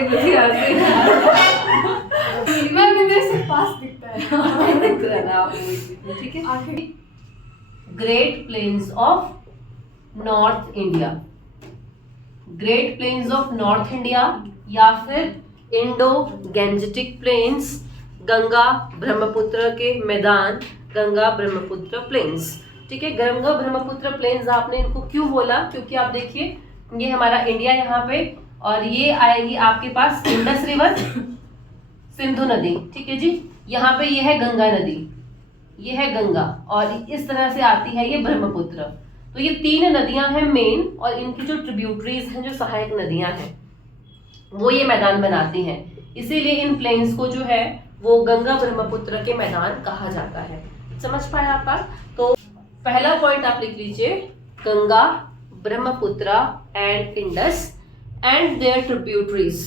देख लो मैं मेरे से पास दिखता है दिख रहा है आपको इस बीच में, ठीक है। आखिरी great plains of north India, great plains of north India या फिर Indo Gangetic plains, Ganga Brahmaputra के मैदान, गंगा ब्रह्मपुत्र प्लेन्स, ठीक है। गंगा ब्रह्मपुत्र प्लेन्स आपने इनको क्यों बोला, क्योंकि आप देखिए ये हमारा इंडिया यहाँ पे, और ये आएगी आपके पास इंडस रिवर, सिंधु नदी, ठीक है जी। यहाँ पे ये है गंगा नदी, ये है गंगा, और इस तरह से आती है ये ब्रह्मपुत्र। तो ये तीन नदियां हैं मेन, और इनकी जो ट्रिब्यूटरीज हैं, जो सहायक नदियां हैं, वो ये मैदान बनाती हैं। इसीलिए इन प्लेन्स को जो है वो गंगा ब्रह्मपुत्र के मैदान कहा जाता है। समझ पाए आप बात? तो पहला पॉइंट आप लिख लीजिए, Ganga Brahmaputra and Indus and their tributaries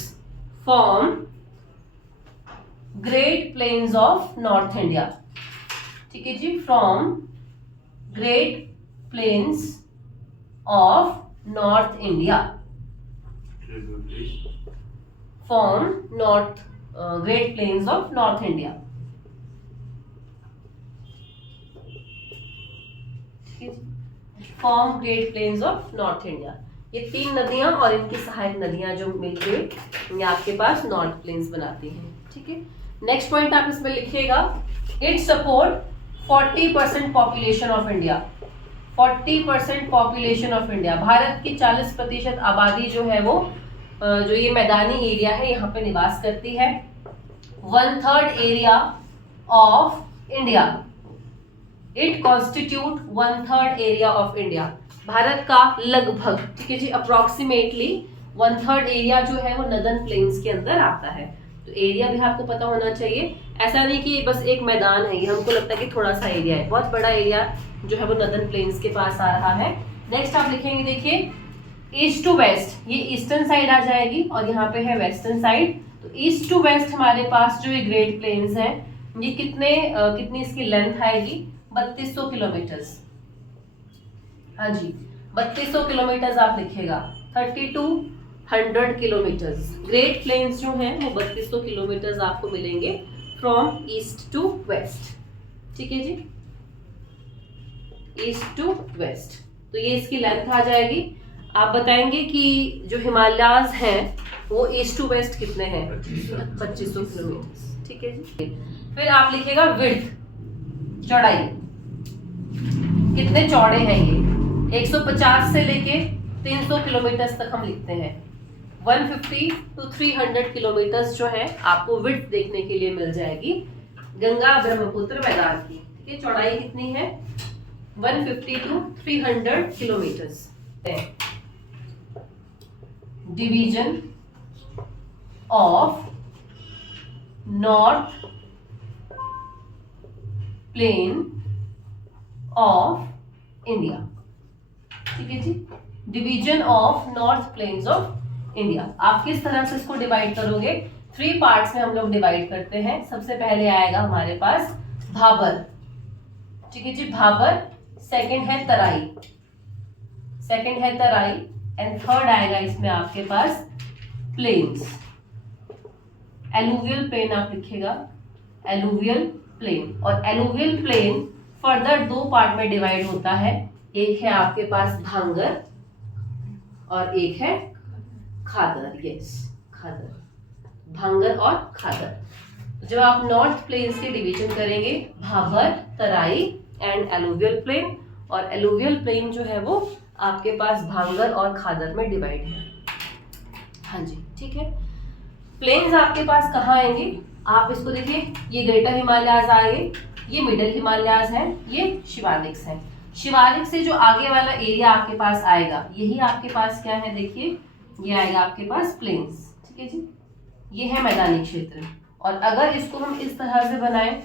form great plains of north India, ठीक है जी। From great plains of north India, form north great plains of north India, form great plains of north India. ये तीन नदियां और इनकी सहायक नदियां जो मिलकर ये आपके पास नॉर्थ प्लेन्स बनाती हैं, ठीक है। नेक्स्ट पॉइंट आप इसमें लिखिएगा, it support 40% population of India, 40% population of India, Bharat की 40% आबादी जो है वो जो ये मैदानी एरिया है यहाँ पे निवास करती है। 1/3 area of India, it constitute 1/3 area of India, Bharat का लगभग, ठीक है जी, अप्रोक्सीमेटली 1/3 एरिया जो है वो नदर्न प्लेन्स के अंदर आता है। तो एरिया भी आपको पता होना चाहिए, ऐसा नहीं कि बस एक मैदान है, ये हमको लगता है कि थोड़ा सा एरिया है, बहुत बड़ा एरिया जो है वो नदर्न प्लेन्स के पास आ रहा है। नेक्स्ट आप लिखेंगे, देखिए ईस्ट टू वेस्ट, ये ईस्टर्न साइड आ जाएगी और यहाँ पे है वेस्टर्न साइड। तो ईस्ट टू वेस्ट हमारे पास जो ये ग्रेट प्लेन्स हैं, ये कितनी इसकी लेंथ आएगी, 3200 किलोमीटर्स, हाँ जी 3200 किलोमीटर्स आप लिखिएगा, 3200 किलोमीटर्स। ग्रेट प्लेन्स जो हैं वो 3200 किलोमीटर्स आपको मिलेंगे फ्रॉम ईस्ट टू वेस्ट, ठीक है जी, ईस्ट टू वेस्ट। तो ये इसकी लेंथ आ जाएगी। आप बताएंगे कि जो हिमालयाज हैं वो ईस्ट टू वेस्ट कितने हैं, 2500 किलोमीटर, ठीक है जी। फिर आप लिखिएगा विड्थ, चौड़ाई, कितने चौड़े हैं ये, 150 से लेके 300 किलोमीटर तक हम लिखते हैं। 150 to 300 किलोमीटर जो है आपको विड्थ देखने के लिए मिल जाएगी गंगा ब्रह्मपुत्र मैदान की, ठीक है। चौड़ाई कितनी है, 150 to 300 kilometres. Division of north plain of India, ठीक है जी, division of north plains of India. आप किस तरह से इसको डिवाइड करोगे, 3 पार्ट्स में हम लोग डिवाइड करते हैं। सबसे पहले आएगा हमारे पास भाबर, ठीक है जी, भाबर। सेकंड है तराई, सेकंड है तराई, एंड थर्ड आएगा इसमें आपके पास प्लेन्स, एलुवियल प्लेन आप लिखिएगा, एलुवियल प्लेन। और एलुवियल प्लेन फर्दर 2 पार्ट में डिवाइड होता है, एक है आपके पास भांगर और एक है खादर, यस खादर, भांगर और खादर। जब आप नॉर्थ प्लेन्स के डिवीजन करेंगे, भाबर, तराई एंड एलुवियल प्लेन, और एलुवियल प्लेन जो है वो आपके पास भांगर और खादर में डिवाइड है, हाँ जी, ठीक है। प्लेन्स आपके पास कहाँ आएंगे, आप इसको देखिए, ये ग्रेटर हिमालयाज आएंगे, ये मिडिल हिमालयाज है, ये शिवालिक्स है। शिवालिक से जो आगे वाला एरिया आपके पास आएगा, यही आपके पास क्या है, देखिए ये आएगा आपके पास प्लेन्स, ठीक है जी, ये है मैदानी क्षेत्र। और अगर इसको हम इस तरह से बनाएं,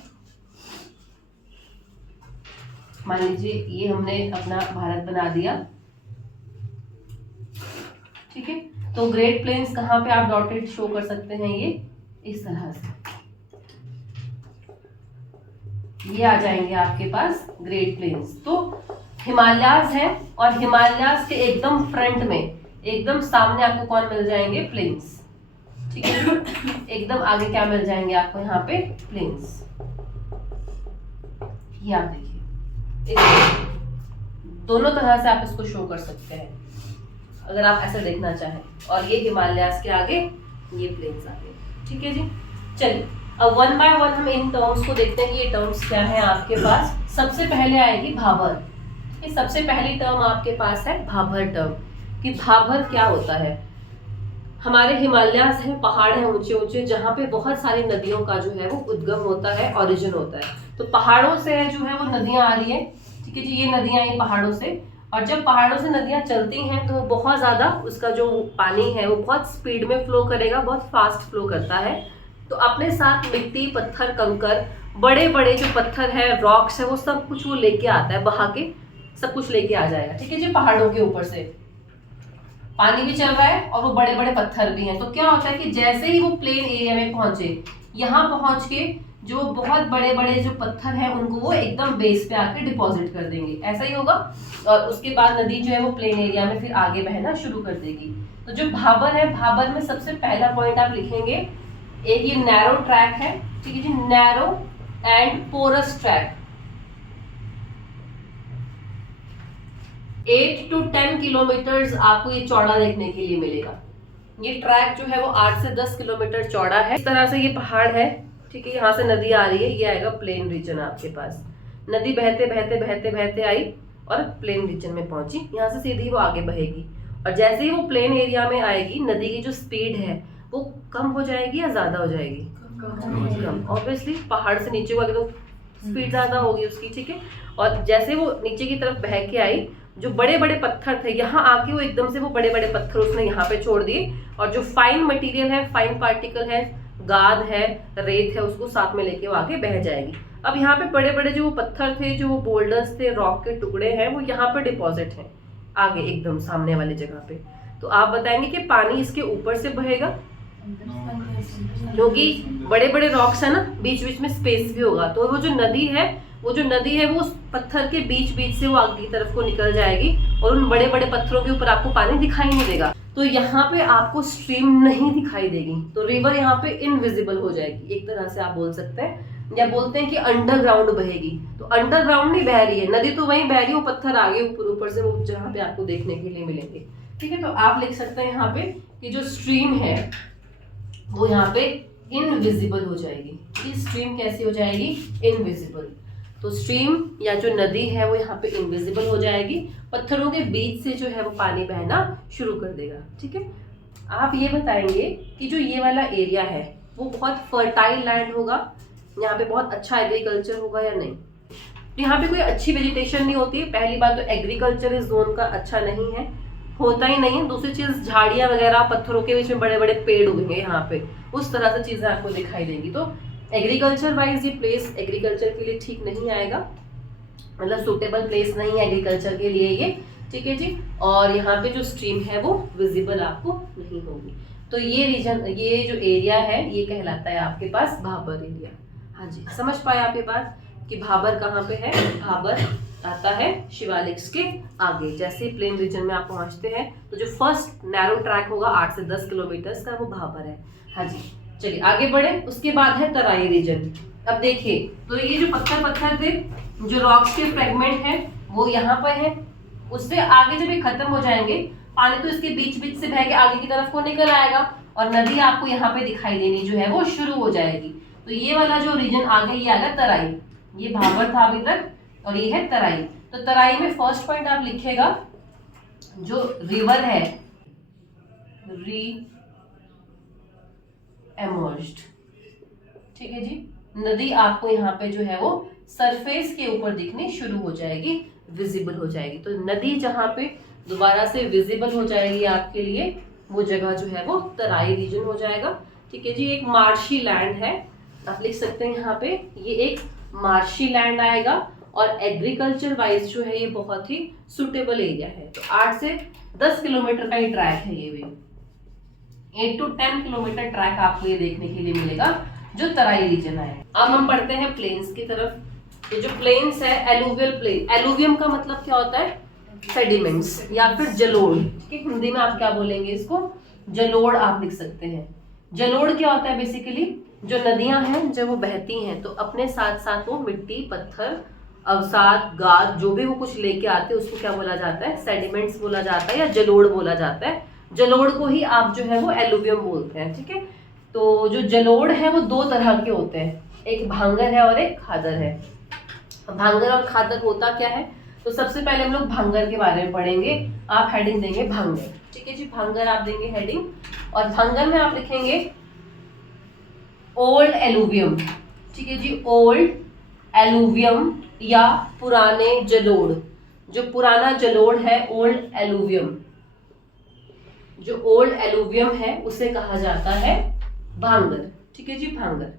मान लीजिए ये हमने अपना भारत बना दिया, ठीक है। तो ग्रेट प्लेन्स कहाँ पे आप डॉटेड शो कर सकते हैं, ये इस तरह से, ये आ जाएंगे आपके पास ग्रेट प्लेन्स। तो हिमालयाज है, और हिमालयाज के एकदम फ्रंट में, एकदम सामने आपको कौन मिल जाएंगे, प्लेन्स, ठीक है। एकदम आगे क्या मिल जाएंगे आपको यहाँ पे, प्लेन्स। ये आप देखिए, दोनों तरह से आप इसको शो कर सकते हैं अगर आप ऐसा देखना चाहें। और ये हिमालयास के आगे ये प्लेन्स आगे, ठीक है जी। चलिए अब वन बाय वन हम इन टर्म्स को देखते हैं कि ये टर्म्स क्या है आपके पास। सबसे पहले आएगी भाबर। ये सबसे पहली टर्म आपके पास है भाबर टर्म, कि भाबर क्या होता है। हमारे हिमालयास है, पहाड़ है ऊंचे ऊंचे, जहाँ पे बहुत सारी नदियों का जो है वो उद्गम होता है, ओरिजिन होता है। तो पहाड़ों से जो है वो नदियां आ रही है, ठीक है जी। ये नदियां आई पहाड़ों से, और जब पहाड़ों से नदियां चलती हैं तो बहुत ज्यादा उसका जो पानी है वो बहुत स्पीड में फ्लो करेगा, बहुत फास्ट फ्लो करता है। तो अपने साथ मिट्टी, पत्थर, कंकर, बड़े बड़े जो पत्थर है, रॉक्स है, वो सब कुछ वो लेके आता है, बहा के सब कुछ लेके आ जाएगा, ठीक है जी। पहाड़ों के ऊपर से पानी भी चल रहा है और वो बड़े बड़े पत्थर भी हैं। तो क्या होता है कि जैसे ही वो प्लेन एरिया में पहुंचे, यहाँ पहुंच के जो बहुत बड़े बड़े जो पत्थर हैं उनको वो एकदम बेस पे आके डिपॉजिट कर देंगे, ऐसा ही होगा। और उसके बाद नदी जो है वो प्लेन एरिया में फिर आगे बहना शुरू कर देगी। तो जो भाबर है, भाबर में सबसे पहला पॉइंट आप लिखेंगे, एक ये नैरो ट्रैक है, ठीक है जी, narrow and porous track. 8 to 10 kilometre आपको ये चौड़ा देखने के लिए मिलेगा। ये ट्रैक जो है वो 8 से 10 किलोमीटर चौड़ा है। इस तरह से ये पहाड़ है, ठीक है। यहाँ से नदी आ रही है, ये आएगा प्लेन रीजन आपके पास। नदी बहते बहते बहते बहते आई और प्लेन रीजन में पहुंची, यहाँ से सीधी वो आगे बहेगी। और जैसे ही वो प्लेन एरिया में आएगी, नदी की जो स्पीड है वो कम हो जाएगी या ज्यादा हो जाएगी? कम। ऑब्वियसली पहाड़ से नीचे को आगे तो स्पीड ज्यादा होगी उसकी, ठीक है। और जैसे वो नीचे की तरफ बह के आई, जो बड़े बड़े पत्थर थे यहाँ आके वो एकदम से वो बड़े बड़े पत्थर उसने यहाँ पे छोड़ दिए, और जो फाइन मटेरियल है, फाइन पार्टिकल है, गाद है, रेत है, उसको साथ में लेके वो आगे बह जाएगी। अब यहाँ पे बड़े बड़े जो पत्थर थे, जो बोल्डर्स थे, रॉक के टुकड़े हैं, वो यहाँ पे डिपॉजिट हैं आगे एकदम सामने वाली जगह पे। तो आप बताएंगे कि पानी इसके ऊपर से बहेगा, क्योंकि बड़े बड़े रॉक्स है ना, बीच बीच में स्पेस भी होगा। तो वो जो नदी है वो उस पत्थर के बीच बीच से वो आगे की तरफ को निकल जाएगी, और उन बड़े बड़े पत्थरों के ऊपर आपको पानी दिखाई नहीं देगा। तो यहाँ पे आपको स्ट्रीम नहीं दिखाई देगी, तो रिवर यहाँ पे इनविजिबल हो जाएगी, एक तरह से आप बोल सकते हैं। या बोलते हैं कि अंडरग्राउंड बहेगी, तो अंडरग्राउंड नहीं बह रही है नदी, तो वहीं बह रही है, वो पत्थर आगे ऊपर ऊपर से वो जहाँ पे आपको देखने के लिए मिलेंगे, ठीक है। तो आप लिख सकते हैं यहाँ पे कि जो स्ट्रीम है वो यहाँ पे इनविजिबल हो जाएगी। कि स्ट्रीम कैसी हो जाएगी? इनविजिबल। तो स्ट्रीम या जो नदी है वो यहाँ पे इनविजिबल हो जाएगी, पत्थरों के बीच से जो है वो पानी बहना शुरू कर देगा, ठीक है। आप ये बताएंगे कि जो ये वाला एरिया है वो बहुत फर्टाइल लैंड होगा, यहाँ पे बहुत अच्छा एग्रीकल्चर होगा या नहीं? तो यहाँ पे कोई अच्छी वेजिटेशन नहीं होती है। पहली बात तो एग्रीकल्चर इस जोन का अच्छा नहीं है, होता ही नहीं है। दूसरी चीज, झाड़ियाँ वगैरह, पत्थरों के बीच में बड़े बड़े पेड़ उगेंगे यहाँ पे, उस तरह से चीजें आपको दिखाई देंगी। तो एग्रीकल्चर वाइज ये प्लेस एग्रीकल्चर के लिए ठीक नहीं आएगा, मतलब सुटेबल प्लेस नहीं है एग्रीकल्चर के लिए ये, ठीक है जी। और यहाँ पे जो स्ट्रीम है वो विजिबल आपको नहीं होगी। तो ये रीजन, ये जो एरिया है ये कहलाता है आपके पास भाबर एरिया। हाँ जी, समझ पाए आप ये बात कि भाबर कहाँ पे है? भाबर आता है शिवालिक्स के आगे। जैसे प्लेन रीजन में आप पहुंचते हैं तो जो फर्स्ट नैरो ट्रैक होगा 8 से 10 किलोमीटर का, वो भाबर है। हाँ जी, चलिए आगे बढ़े। उसके बाद है तराई रीजन। अब देखिए, तो ये जो पत्थर थे, जो रॉक्स के फ्रेगमेंट हैं वो यहाँ पर है। उससे आगे जब ये खत्म हो जाएंगे, पानी तो इसके बीच बीच से बह के आगे की तरफ को निकल आएगा, और नदी आपको यहाँ पे दिखाई देनी जो है वो शुरू हो जाएगी। तो ये वाला जो रीजन आगे ये आएगा तराई। ये भाबर था अभी तक, और ये है तराई। तो तराई में फर्स्ट पॉइंट आप लिखेगा, जो रिवर है री एमर्ज्ड, ठीक है जी। नदी आपको यहाँ पे जो है वो सरफेस के ऊपर दिखनी शुरू हो जाएगी, विजिबल हो जाएगी। तो नदी जहाँ पे दोबारा से विजिबल हो जाएगी आपके लिए, वो जगह जो है वो तराई रीजन हो जाएगा, ठीक है जी। एक मार्शी लैंड है, आप लिख सकते हैं यहाँ पे, ये एक मार्शी लैंड आएगा, और एग्रीकल्चर वाइज जो है ये बहुत ही सुटेबल एरिया है। तो 8 से 10 किलोमीटर का ही ट्रैक है ये भी। 8 to 10 किलोमीटर ट्रैक आपको ये देखने के लिए मिलेगा जो तराई रीजन है। अब हम पढ़ते हैं प्लेन्स की तरफ। ये जो प्लेन्स है, एलुवियल प्लेन, एलुवियम का मतलब क्या होता है? सेडिमेंट्स या फिर जलोढ़, ठीक है। हिंदी में आप क्या बोलेंगे इसको? जलोढ़ आप लिख सकते हैं। जलोढ़ क्या होता है? बेसिकली जो नदियां हैं जब वो बहती हैं तो अपने साथ साथ वो मिट्टी, पत्थर, अवसाद, गाद, जो भी वो कुछ लेके आते हैं उसको क्या बोला जाता है? सेडिमेंट्स बोला जाता है या जलोढ़ बोला जाता है। जलोढ़ को ही आप जो है वो एलुवियम बोलते हैं, ठीक है। तो जो जलोढ़ है वो दो तरह के होते हैं, एक भांगर है और एक खादर है। भांगर और खादर होता क्या है? तो सबसे पहले हम लोग भांगर के बारे में पढ़ेंगे। आप हेडिंग देंगे भांगर, ठीक है जी। भांगर आप देंगे हेडिंग, और भांगर में आप लिखेंगे ओल्ड एलुवियम, ठीक है जी। ओल्ड एलुवियम या पुराने जलोढ़। जो पुराना जलोढ़ है ओल्ड एलुवियम, जो ओल्ड एलुवियम है उसे कहा जाता है भांगर, ठीक है जी। भांगर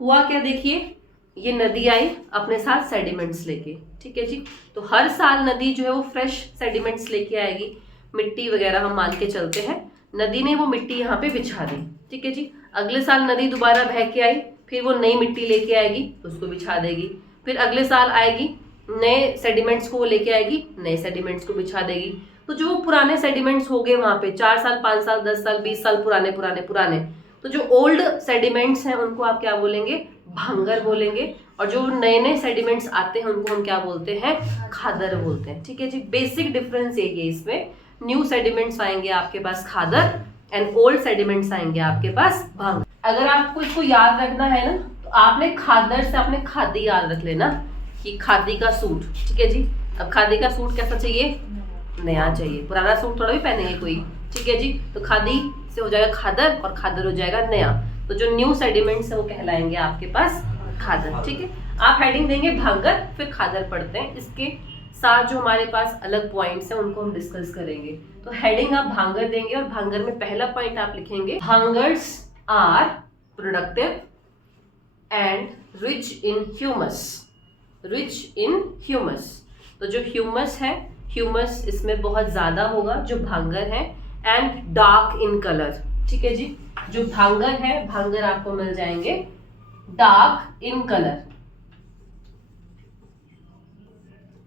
हुआ क्या? देखिए ये नदी आई अपने साथ सेडिमेंट्स लेके, ठीक है जी। तो हर साल नदी जो है वो फ्रेश सेडिमेंट्स लेके आएगी, मिट्टी वगैरह हम मान के चलते हैं। नदी ने वो मिट्टी यहाँ पे बिछा दी, ठीक है जी। अगले साल नदी दोबारा बह के आई, फिर वो नई मिट्टी लेके आएगी, उसको बिछा देगी। फिर अगले साल आएगी, नए सेडिमेंट्स को वो लेके आएगी, नए सेडिमेंट्स को बिछा देगी। तो जो पुराने सेडिमेंट्स हो गए वहां पे 4 साल, 5 साल, 10 साल, 20 साल पुराने पुराने पुराने, तो जो ओल्ड सेडिमेंट्स हैं उनको आप क्या बोलेंगे? भांगर बोलेंगे। और जो नए नए सेडिमेंट्स आते हैं उनको हम क्या बोलते हैं? खादर बोलते हैं, ठीक है जी। बेसिक डिफरेंस यही है इसमें। न्यू सेडिमेंट्स आएंगे आपके पास खादर, एंड ओल्ड सेडिमेंट्स आएंगे आपके पास भांगर। अगर आपको इसको याद रखना है ना, तो आपने खादर से आपने खादी याद रख लेना कि खादी का सूट, ठीक है जी। अब खादी का सूट कैसा चाहिए? नया चाहिए, पुराना सूट थोड़ा भी पहनेंगे कोई, ठीक है जी। तो खादी से हो जाएगा खादर और खादर हो जाएगा नया। तो जो न्यू सेडिमेंट्स है वो कहलाएंगे आपके पास खादर, ठीक है। आप हेडिंग देंगे भांगर, फिर खादर पढ़ते हैं। इसके साथ जो हमारे पास अलग पॉइंट्स हैं उनको हम डिस्कस करेंगे। तो हेडिंग आप भांगर देंगे, और भांगर में पहला पॉइंट आप लिखेंगे bhangars are productive and rich in humus. Rich in humus, तो जो ह्यूमस है, ह्यूमस इसमें बहुत ज्यादा होगा जो भांगर है, एंड डार्क इन कलर, ठीक है जी। जो भांगर है, भांगर आपको मिल जाएंगे dark in colour,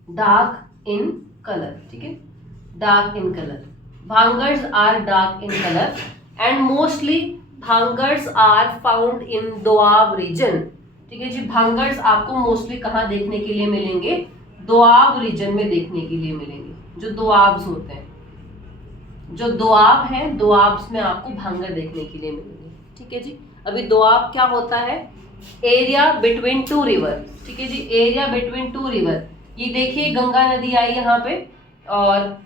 dark in colour, ठीक है। Dark in colour, bhangars are dark in colour, and mostly bhangars are found in Doab region, ठीक है जी। भांगर्स आपको मोस्टली कहाँ देखने के लिए मिलेंगे? दोआब रीजन में देखने के लिए मिलेंगे। जो दोआब्स होते हैं, जो दोआब हैं, दोआब्स में आपको भांगर देखने के लिए मिलेंगे, ठीक है जी। अभी दोआब क्या होता है? एरिया बिटवीन टू रिवर, ठीक है जी। एरिया बिटवीन टू रिवर, ये देखिए गंगा नदी आई यहाँ पे, और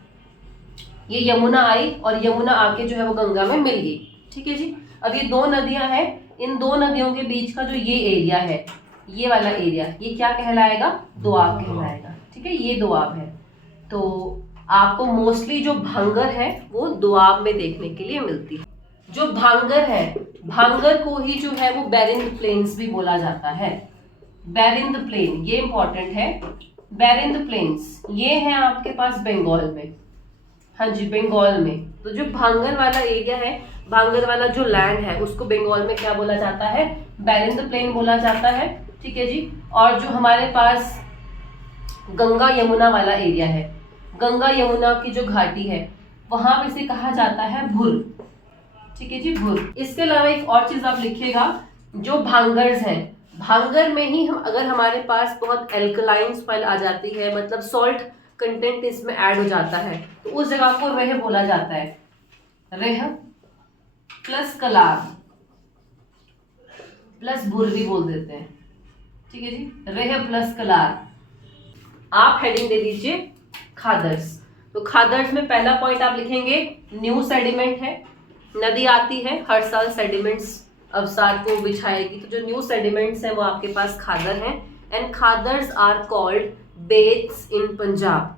ये यमुना आई, और यमुना आके जो है वो गंगा में मिल गई, ठीक है जी। अब ये दो नदियां हैं, इन दो नदियों के बीच का जो ये एरिया है, ये वाला एरिया, ये क्या कहलाएगा? दोआब कहलाएगा, ठीक है। ये दोआब है। तो आपको मोस्टली जो भांगर है वो दोआब में देखने के लिए मिलती है। जो भांगर है, भांगर को ही जो है वो बैरिंद प्लेन्स भी बोला जाता है। बैरिंद प्लेन, ये इंपॉर्टेंट है। बैरिंद प्लेन्स ये है आपके पास बंगाल में, हाँ जी, बंगाल में। तो जो भांगर वाला एरिया है, भांगर वाला जो लैंड है, उसको बंगाल में क्या बोला जाता है? बैरिंद प्लेन बोला जाता है, ठीक है जी। और जो हमारे पास गंगा यमुना वाला एरिया है, गंगा यमुना की जो घाटी है, वहां पे इसे कहा जाता है भुर, ठीक है जी, भुर। इसके अलावा एक और चीज आप लिखिएगा, जो भांगर्स हैं, भांगर में ही हम अगर हमारे पास बहुत एल्कलाइन सॉइल आ जाती है, मतलब सॉल्ट कंटेंट इसमें ऐड हो जाता है, तो उस जगह को रेह बोला जाता है। रेह प्लस कलाब प्लस भुर भी बोल देते हैं, ठीक है जी। रेह प्लस कलार। आप हेडिंग दे दीजिए खादर्स। तो खादर्स में पहला पॉइंट आप लिखेंगे न्यू सेडिमेंट है, नदी आती है हर साल, सेडिमेंट्स अवसाद को बिछाएगी, तो जो न्यू सेडिमेंट्स हैं वो आपके पास खादर हैं। And khadars are called bets in Punjab.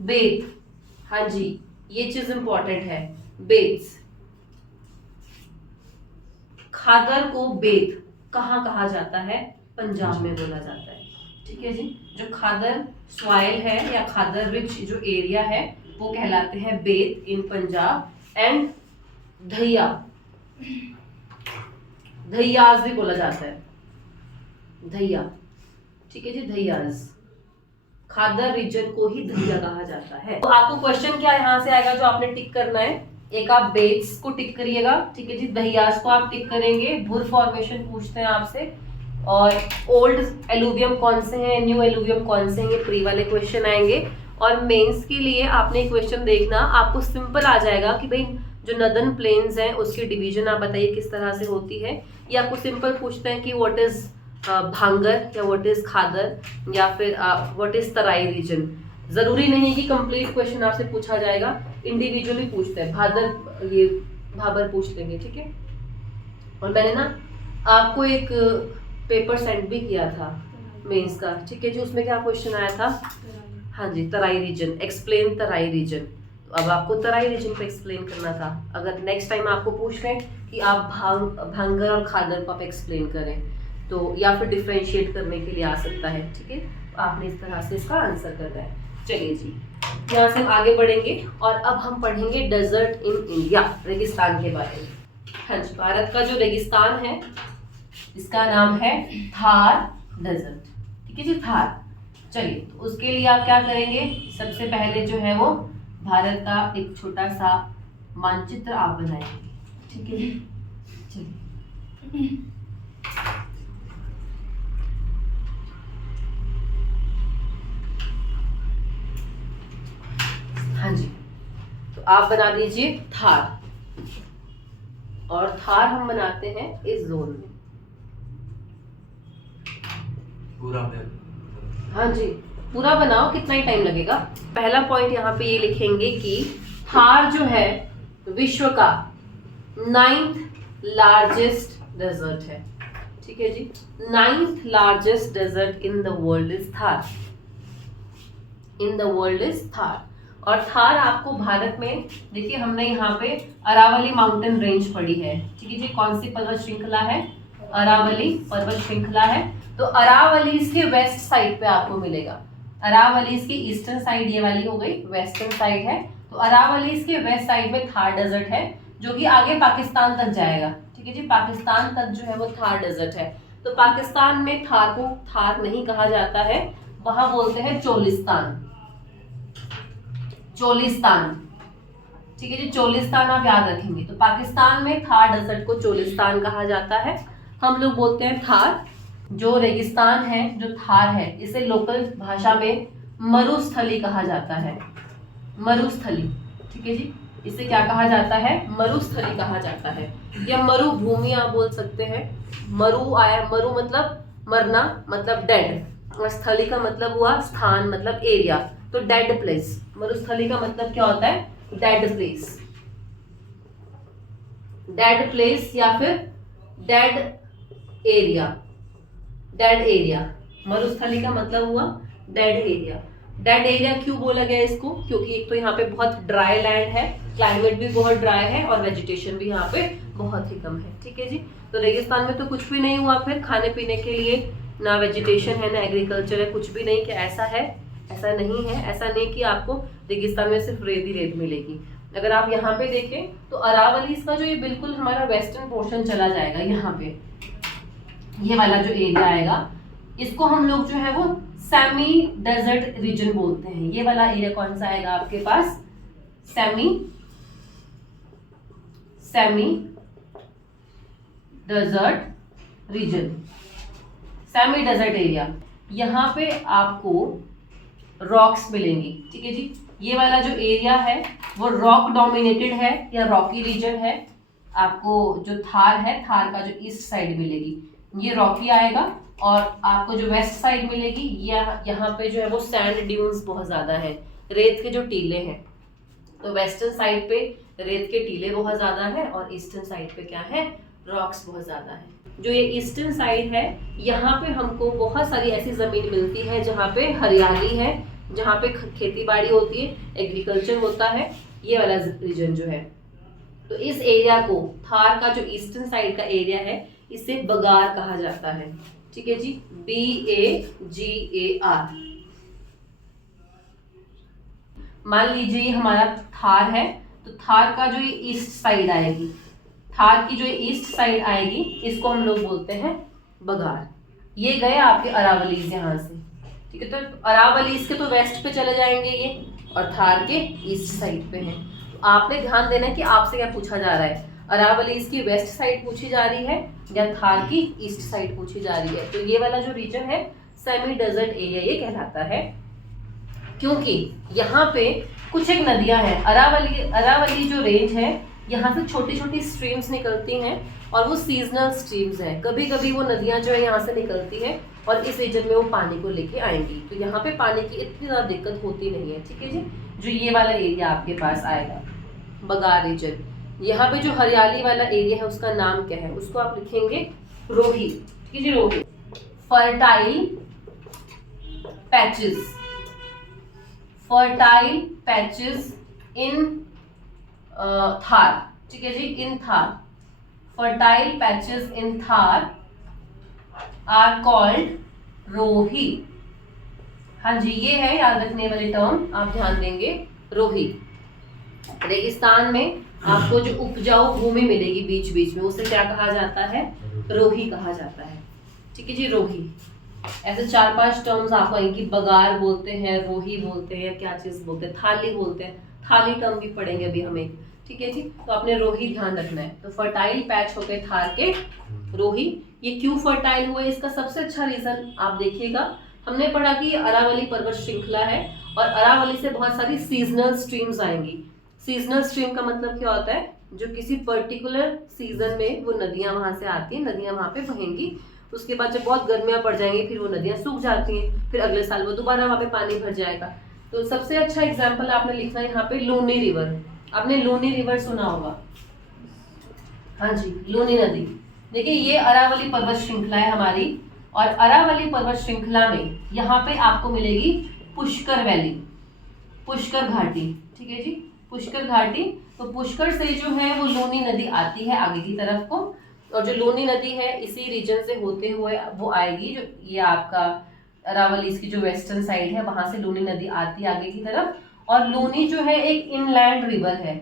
Bet, हाँ जी, ये चीज इंपॉर्टेंट है। बेथ्स, खादर को बेथ कहाँ कहा जाता है? पंजाब में बोला जाता है, ठीक है जी। जो खादर सॉइल है या खादर रिच जो एरिया है वो कहलाते हैं बेथ इन पंजाब। एंड धैया, धैयाज भी बोला जाता है, धैया, ठीक है जी, धैयाज। खादर रीजन को ही धैया कहा जाता है। तो आपको क्वेश्चन क्या यहाँ से आएगा जो आपने टिक करना है? एक आप बेट्स को टिक करिएगा, ठीक है जी। दहियास को आप टिक करेंगे। भुर फॉर्मेशन पूछते हैं आपसे, और ओल्ड एलुवियम कौन से हैं, न्यू एलुवियम कौन से हैं, ये प्री वाले क्वेश्चन आएंगे। और मेंस के लिए आपने क्वेश्चन देखना, आपको सिंपल आ जाएगा कि भाई जो नदर्न प्लेन्स हैं उसकी डिवीजन आप बताइए किस तरह से होती है। ये आपको सिंपल पूछते हैं कि व्हाट इज भांगर या व्हाट इज खादर या फिर व्हाट इज तराई रीजन। जरूरी नहीं कि कंप्लीट क्वेश्चन आपसे पूछा जाएगा, इंडिविजुअली पूछते हैं। भादर ये भाबर पूछ लेंगे, ठीक है। और मैंने ना आपको एक पेपर सेंड भी किया था मेंस का, ठीक है जी। उसमें क्या क्वेश्चन आया था, हाँ जी, तराई रीजन, एक्सप्लेन तराई रीजन। तो अब आपको तराई रीजन पे एक्सप्लेन करना था। अगर नेक्स्ट टाइम आपको पूछ रहे हैं कि आप भांगर और खादर को आप एक्सप्लेन करें, तो या फिर डिफ्रेंशिएट करने के लिए आ सकता है, ठीक है। तो आपने इस तरह से इसका आंसर करना है। चलिए जी, यहाँ से हम आगे बढ़ेंगे और अब हम पढ़ेंगे डेजर्ट इन इंडिया, रेगिस्तान के बारे में। हाँ जी, भारत का जो रेगिस्तान है इसका नाम है थार डेजर्ट, ठीक है जी, थार। चलिए, तो उसके लिए आप क्या करेंगे, सबसे पहले जो है वो भारत का एक छोटा सा मानचित्र आप बनाएंगे, ठीक है जी। चलिए, हाँ जी, तो आप बना दीजिए थार, और थार हम बनाते हैं इस जोन में पूरा। हाँ जी, पूरा बनाओ, कितना ही टाइम लगेगा। पहला पॉइंट यहाँ पे ये लिखेंगे कि थार जो है विश्व का 9th लार्जेस्ट डेजर्ट है, ठीक है जी। 9th largest desert in the world is Thar, in the world is Thar. और थार आपको भारत में, देखिए हमने यहाँ पे अरावली माउंटेन रेंज पढ़ी है, ठीक है जी। कौन सी पर्वत श्रृंखला है, अरावली पर्वत श्रृंखला है। तो अरावली के वेस्ट साइड पे आपको मिलेगा। अरावली की ईस्टर्न साइड ये वाली हो गई, वेस्टर्न साइड है। तो अरावली के वेस्ट साइड में थार डेजर्ट है, जो कि आगे पाकिस्तान तक जाएगा, ठीक है जी। पाकिस्तान तक जो है वो थार डेजर्ट है। तो पाकिस्तान में थार को थार नहीं कहा जाता है, वहां बोलते हैं चोलिस्तान, चोलिस्तान, ठीक है जी। चोलिस्तान आप याद रखेंगे। तो पाकिस्तान में थार डेजर्ट को चोलिस्तान कहा जाता है। हम लोग बोलते हैं थार। जो रेगिस्तान है, जो थार है, इसे लोकल भाषा में मरुस्थली कहा जाता है, मरुस्थली, ठीक है जी। इसे क्या कहा जाता है, मरुस्थली कहा जाता है, या मरुभूमि आप बोल सकते हैं। मरु आया, मरु मतलब मरना, मतलब डेड, और स्थली का मतलब हुआ स्थान, मतलब एरिया। तो डेड प्लेस, मरुस्थली का मतलब क्या होता है, डेड प्लेस, डेड प्लेस या फिर डेड एरिया, डेड एरिया। मरुस्थली का मतलब हुआ डेड एरिया। डेड एरिया क्यों बोला गया इसको, क्योंकि एक तो यहाँ पे बहुत ड्राई लैंड है, क्लाइमेट भी बहुत ड्राई है, और वेजिटेशन भी यहाँ पे बहुत ही कम है, ठीक है जी। तो रेगिस्तान में तो कुछ भी नहीं हुआ, फिर खाने पीने के लिए ना वेजिटेशन है ना एग्रीकल्चर है, कुछ भी नहीं। कि ऐसा है, ऐसा नहीं है। ऐसा नहीं कि आपको रेगिस्तान में सिर्फ रेत ही रेत मिलेगी। अगर आप यहाँ पे देखें तो अरावली का जो ये बिल्कुल हमारा वेस्टर्न पोर्शन चला जाएगा, यहाँ पे ये वाला जो एरिया आएगा, इसको हम लोग जो है वो सेमी डेजर्ट रीजन बोलते हैं। ये वाला एरिया कौन सा आएगा आपके पास, semi desert region, semi desert area. यहाँ पे आपको रॉक्स मिलेंगी, ठीक है जी। ये वाला जो एरिया है वो रॉक डोमिनेटेड है या रॉकी रीजन है। आपको जो थार है, थार का जो ईस्ट साइड मिलेगी ये रॉकी आएगा, और आपको जो वेस्ट साइड मिलेगी यहाँ पे जो है वो सैंड ड्यून्स बहुत ज्यादा है, रेत के जो टीले हैं। तो वेस्टर्न साइड पे रेत के टीले बहुत ज्यादा है, और ईस्टर्न साइड पे क्या है, रॉक्स बहुत ज्यादा है। जो ये ईस्टर्न साइड है, यहाँ पे हमको बहुत सारी ऐसी जमीन मिलती है जहाँ पे हरियाली है, जहाँ पे खेती बाड़ी होती है, एग्रीकल्चर होता है, ये वाला रीजन जो है। तो इस एरिया को, थार का जो ईस्टर्न साइड का एरिया है, इसे बगार कहा जाता है, ठीक है जी, BAGAR। मान लीजिए हमारा थार है, तो थार का जो ये ईस्ट साइड आएगी, थार की जो ईस्ट साइड आएगी, इसको हम लोग बोलते हैं बगार। ये गए आपके अरावलीज यहाँ से, ठीक है। तो अरावलीज के तो वेस्ट पे चले जाएंगे ये, और थार के ईस्ट साइड पे हैं। तो आपने ध्यान देना है कि आपसे क्या पूछा जा रहा है, अरावलीज की वेस्ट साइड पूछी जा रही है या थार की ईस्ट साइड पूछी जा रही है। तो ये वाला जो रीजन है सेमी डेजर्ट एरिया ये कहलाता है, क्योंकि यहाँ पे कुछ एक नदियां हैं। अरावली जो रेंज है यहाँ से छोटी छोटी स्ट्रीम्स निकलती हैं और वो सीजनल स्ट्रीम्स हैं। कभी कभी वो नदियां जो है यहाँ से निकलती है और इस रीजन में वो पानी को लेके आएंगी, तो यहाँ पे पानी की इतनी ज़्यादा दिक्कत होती नहीं है। ठीक है जी, जो ये वाला एरिया आपके पास आएगा बगार रीजन, यहाँ पे जो हरियाली वाला एरिया है उसका नाम क्या है, उसको आप लिखेंगे रोही। ठीक है जी, Rohi. Fertile patches, fertile patches in Thar. ठीक है जी, in Thar, fertile patches in Thar are called Rohi. हाँ जी, ये है याद रखने वाली टर्म, आप ध्यान देंगे रोही। रेगिस्तान में आपको जो उपजाऊ भूमि मिलेगी बीच बीच में उसे क्या कहा जाता है, रोही कहा जाता है। ठीक है जी, रोही। ऐसे 4-5 टर्म्स आपको आएंगी, बगार बोलते हैं, रोही बोलते हैं, क्या चीज बोलते हैं, थाली बोलते हैं, थाली टर्म भी पढ़ेंगे अभी हमें। ठीक है जी, तो आपने रोही ध्यान रखना है। तो फर्टाइल पैच हो गए थार के रोही। ये क्यों फर्टाइल हुए, इसका सबसे अच्छा रीजन आप देखिएगा, हमने पढ़ा कि अरावली पर्वत श्रृंखला है और अरावली से बहुत सारी सीजनल स्ट्रीम्स आएंगी। सीजनल स्ट्रीम का मतलब क्या होता है, जो किसी पर्टिकुलर सीजन में वो नदियां वहां से आती हैं, नदियां वहां पे बहेंगी, उसके बाद जब बहुत गर्मियां पड़ जाएंगी फिर वो नदियां सूख जाती हैं, फिर अगले साल वो दोबारा वहां पे पानी भर जाएगा। तो सबसे अच्छा एग्जाम्पल आपने लिखना है यहाँ पे लूनी रिवर। आपने लूनी रिवर सुना होगा, हाँ जी, लूनी नदी। देखिए ये अरावली पर्वत श्रृंखला है हमारी, और अरावली पर्वत श्रृंखला में यहाँ पे आपको मिलेगी पुष्कर वैली, पुष्कर घाटी। ठीक है जी, पुष्कर घाटी। तो पुष्कर से जो है वो लूनी नदी आती है आगे की तरफ को, और जो लूनी नदी है इसी रीजन से होते हुए वो आएगी, जो ये आपका अरावली इसकी जो वेस्टर्न साइड है वहां से लूनी नदी आती है आगे की तरफ। और लूनी जो है एक इनलैंड रिवर है।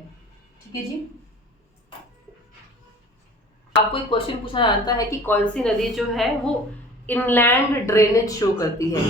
ठीक है जी, आपको एक क्वेश्चन पूछा जाता है कि कौन सी नदी जो है वो इनलैंड ड्रेनेज शो करती है।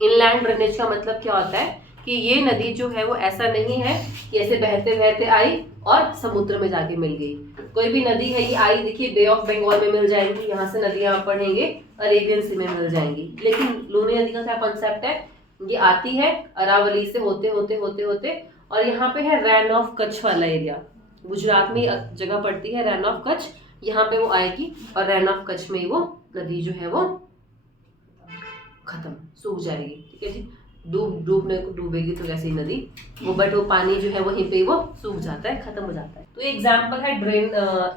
इनलैंड ड्रेनेज का मतलब क्या होता है कि ये नदी जो है वो ऐसा नहीं है कि ऐसे बहते बहते आई और समुद्र में जाके मिल गई। कोई भी नदी है ये आई, देखिए बे ऑफ बंगाल में मिल जाएंगी, यहाँ से नदियां आप पढ़ेंगे अरेबियन सी में मिल जाएंगी। लेकिन लूनी नदी का क्या कॉन्सेप्ट है, ये आती है अरावली से होते होते होते होते और यहाँ पे है रैन ऑफ कच्छ वाला एरिया, गुजरात में जगह पड़ती है रैन ऑफ कच्छ, यहाँ पे वो आएगी और रैन ऑफ कच्छ में ही वो नदी जो है वो खत्म, सूख जाएगी। ठीक है जी, डूबेगी तो वैसे ही नदी वो, बट वो पानी जो है वहीं पे वो सूख जाता है, खत्म हो जाता है। तो ये एग्जाम्पल है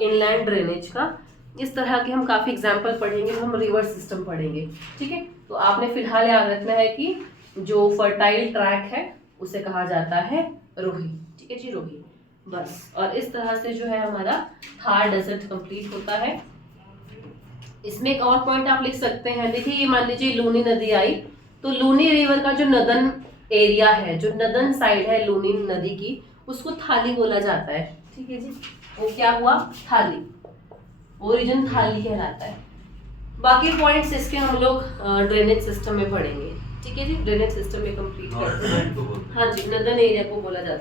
इनलैंड ड्रेनेज का। इस तरह के हम काफी एग्जाम्पल पढ़ेंगे, हम रिवर सिस्टम पढ़ेंगे। ठीक है, तो आपने फिलहाल याद रखना है कि जो फर्टाइल ट्रैक है उसे कहा जाता है रोही। ठीक है जी, रोही, बस। और इस तरह से जो है हमारा थार डेजर्ट कंप्लीट होता है। इसमें एक और पॉइंट आप लिख सकते हैं, देखिए ये मान लीजिए लूनी नदी आई, तो लूनी रिवर का जो नदन एरिया है, जो नदन साइड है लूनी नदी की, उसको थाली बोला जाता है। ठीक है जी, वो क्या हुआ, थाली, वो रीजन थाली कहलाता है। बाकी पॉइंट्स इसके हम लोग ड्रेनेज सिस्टम में पढ़ेंगे। ठीक है जी, ड्रेनेज सिस्टम में कंप्लीट करते हैं। हाँ जी, नदन एरिया को बोला जाता है।